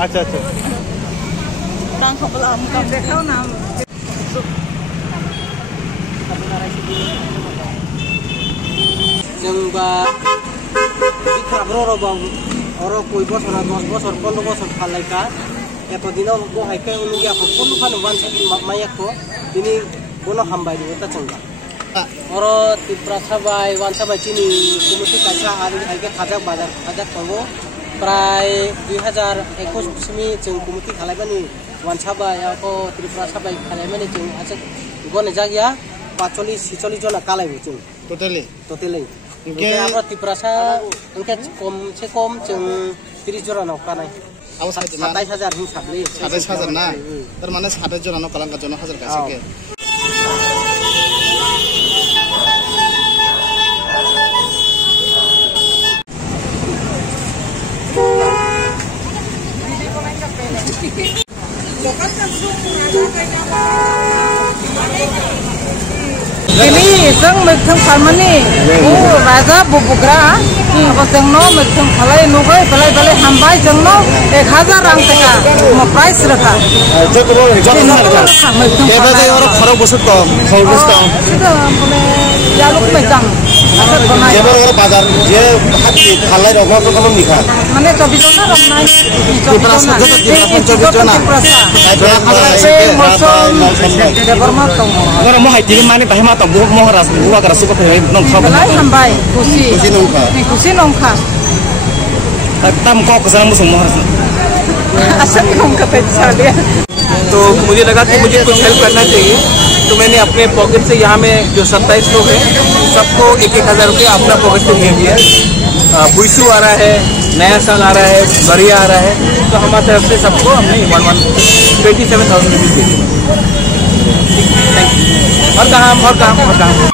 अच्छा अच्छा Tang kebelah muka bekau nam. Jengba dikrabro bang orang koi bos orang 10 bos orang 15 bos orang kalai ka. Eto dina ko hai kai unu ya ko pun kan wan mayak ko ini bono hambai di kota cengga. Orang tipra sabai wan sabai cini kumuti kaca hari hai kai khajak pango prai 2021 semi jeng kumuti kalai bani wan sabai ako tipra sabai kalai bani jeng aja gone jagya 45-46 jona kalai jeng totally Mungkin apa tiprasa mungkin kom jeng 30 jona no kanai. Awas saja na. 27,000 hin sabli. 27,000 na. Termana 27 jona no kalang ka jona 1000 kaise ke. Ini iseng mesem kalmani. Oh, raja bubugra. Apa jengno mesem kalai nugai balai hambai jengno 1000 rang teka. Mau price reka. Joko reka. Kebada orang kharo bosut kom, khol bos kom. Sudah boleh jaluk megang. Jebo orang bazar je hati khalai rogo ko kolom nikha. Mane 24 jona rong nai. Tiprasa joko tiprasa jona. Jona khalai se Deborma tong. Orang mau hai tingin mani tahi ma tong buh mau ras buah kara suka tahi nong khab. Balai hambai kusi. Kusi nongka. Tam kok kesana musuh mau ras. Asal nongka पैसा लिया. तो मुझे लगा कि मुझे कुछ help करना चाहिए, तो मैंने अपने पॉकेट से यहाँ में जो 27 लोग हैं सबको 1,000 रुपये अपना पॉकेट से दे दिया। बुईसू आ रहा है, नया साल आ रहा है, बरिया आ रहा है, तो हमारी तरफ से सबको हमने 27,000 रुपये दे दिए। Thank you. और काम